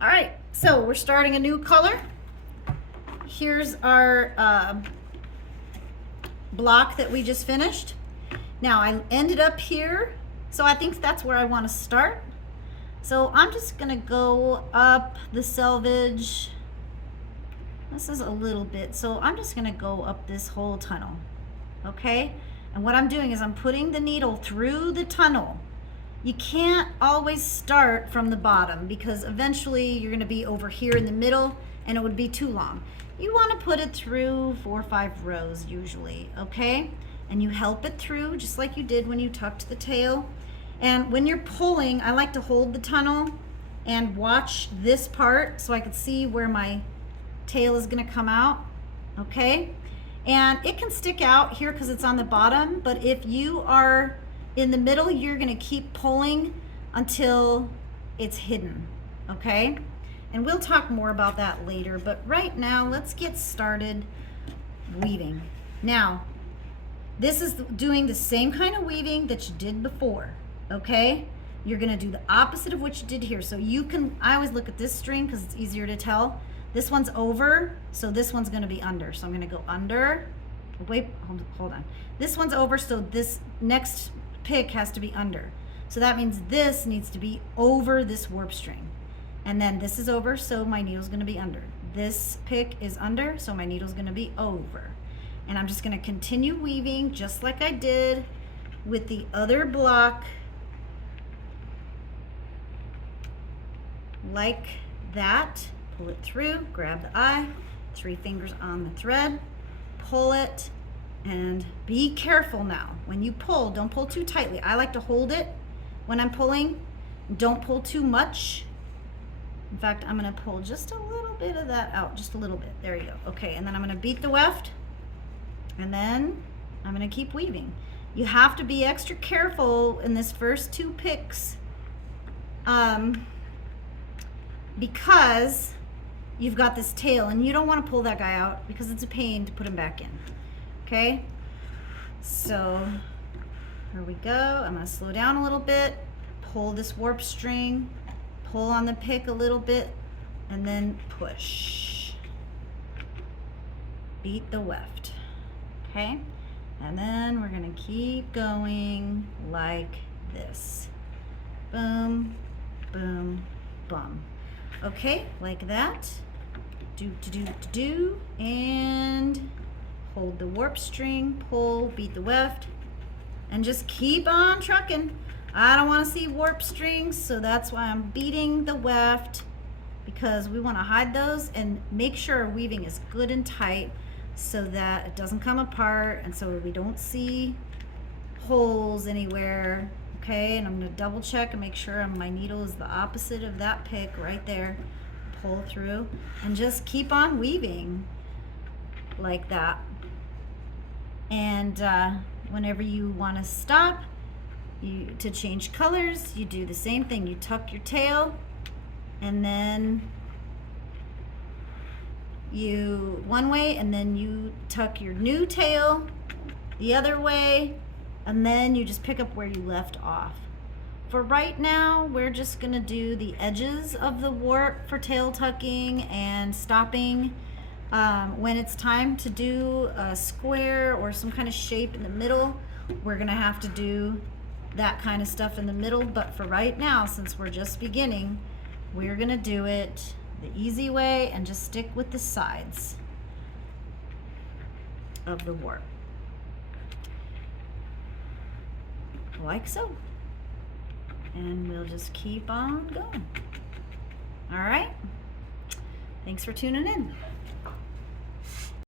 All right, so we're starting a new color. Here's our block that we just finished. Now I ended up here, so I think that's where I want to start. So I'm just gonna go up the selvage. This is a little bit, so I'm just gonna go up this whole tunnel, okay? And what I'm doing is I'm putting the needle through the tunnel. You can't always start from the bottom because eventually you're gonna be over here in the middle and it would be too long. You wanna put it through 4 or 5 rows usually, okay? And you help it through just like you did when you tucked the tail. And when you're pulling, I like to hold the tunnel and watch this part so I can see where my tail is gonna come out, okay? And it can stick out here because it's on the bottom, but if you are in the middle, you're gonna keep pulling until it's hidden, okay? And we'll talk more about that later, but right now, let's get started weaving. Now, this is doing the same kind of weaving that you did before, okay? You're gonna do the opposite of what you did here. So you can, I always look at this string because it's easier to tell. This one's over, so this one's gonna be under. So I'm gonna go under, wait, hold on. This one's over, so this next pick has to be under. So that means this needs to be over this warp string. And then this is over, so my needle's gonna be under. This pick is under, so my needle's gonna be over. And I'm just gonna continue weaving just like I did with the other block, like that. Pull it through, grab the eye, 3 fingers on the thread, pull it, and be careful now. When you pull, don't pull too tightly. I like to hold it when I'm pulling. Don't pull too much. In fact, I'm gonna pull just a little bit of that out, just a little bit. There you go. Okay, and then I'm gonna beat the weft, and then I'm gonna keep weaving. You have to be extra careful in this first 2 picks because you've got this tail and you don't want to pull that guy out because it's a pain to put him back in. Okay, so here we go. I'm going to slow down a little bit, pull this warp string, pull on the pick a little bit, and then push. Beat the weft. Okay, and then we're going to keep going like this. Boom, boom, boom. Okay, like that. Do, and hold the warp string, pull, beat the weft, and just keep on trucking. I don't want to see warp strings, so that's why I'm beating the weft, because we want to hide those and make sure our weaving is good and tight so that it doesn't come apart and so we don't see holes anywhere. Okay, and I'm going to double check and make sure my needle is the opposite of that pick right there. Pull through and just keep on weaving like that. And whenever you want to stop, to change colors, you do the same thing. You tuck your tail and then you one way, and then you tuck your new tail the other way, and then you just pick up where you left off. For right now, we're just gonna do the edges of the warp for tail tucking and stopping. When it's time to do a square or some kind of shape in the middle, we're gonna have to do that kind of stuff in the middle. But for right now, since we're just beginning, we're gonna do it the easy way and just stick with the sides of the warp. Like so. And we'll just keep on going. All right. Thanks for tuning in.